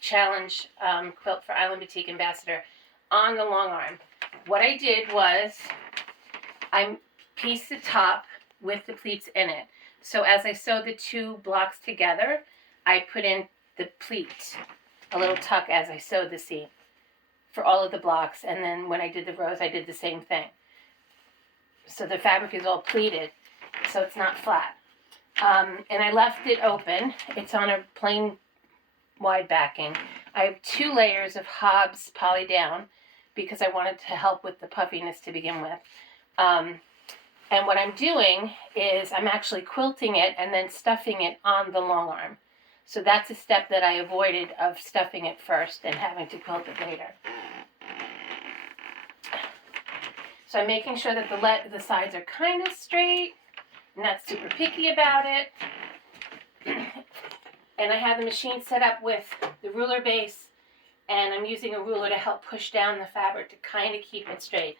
challenge quilt for Island Boutique Ambassador on the long arm. What I did was I pieced the top with the pleats in it. So as I sewed the two blocks together, I put in the pleat, a little tuck as I sewed the seam for all of the blocks. And then when I did the rows, I did the same thing. So the fabric is all pleated, so it's not flat. And I left it open. It's on a plain wide backing. I have 2 layers of Hobbs poly down because I wanted to help with the puffiness to begin with. And what I'm doing is I'm actually quilting it and then stuffing it on the long arm. So that's a step that I avoided of stuffing it first and having to quilt it later. So I'm making sure that the sides are kind of straight, not super picky about it. And I have the machine set up with the ruler base, and I'm using a ruler to help push down the fabric to kind of keep it straight.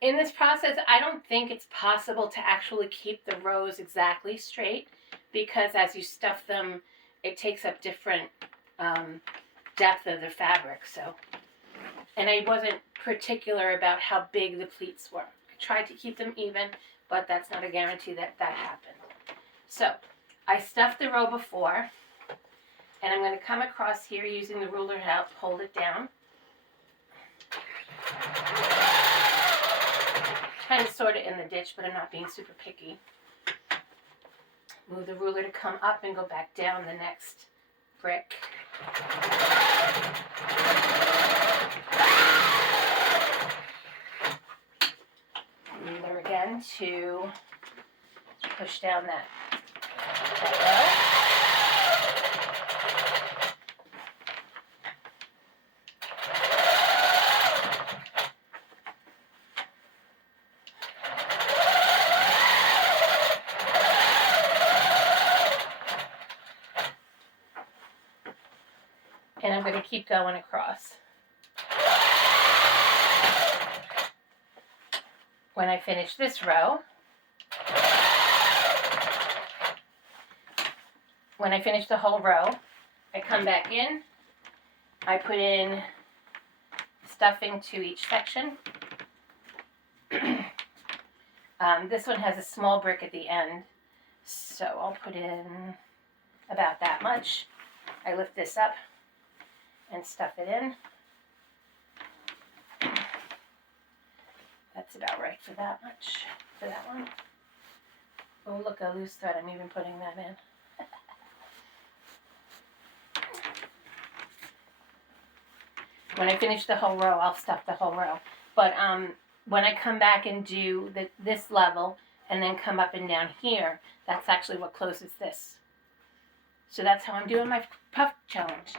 In this process, I don't think it's possible to actually keep the rows exactly straight, because as you stuff them, it takes up different depth of the fabric. So, and I wasn't particular about how big the pleats were. I tried to keep them even, but that's not a guarantee that that happened. So I stuffed the row before, and I'm going to come across here using the ruler to help hold it down. Kind of sort it in the ditch, but I'm not being super picky. Move the ruler to come up and go back down the next brick. Ruler again to push down that row. And I'm going to keep going across. When I finish this row, when I finish the whole row, I come back in, I put in stuffing to each section. This one has a small brick at the end, so I'll put in about that much. I lift this up and stuff it in. That's about right for that much, for that one. Oh, look, a loose thread. I'm even putting that in. When I finish the whole row, I'll stuff the whole row. But when I come back and do this level and then come up and down here, that's actually what closes this. So that's how I'm doing my puff challenge.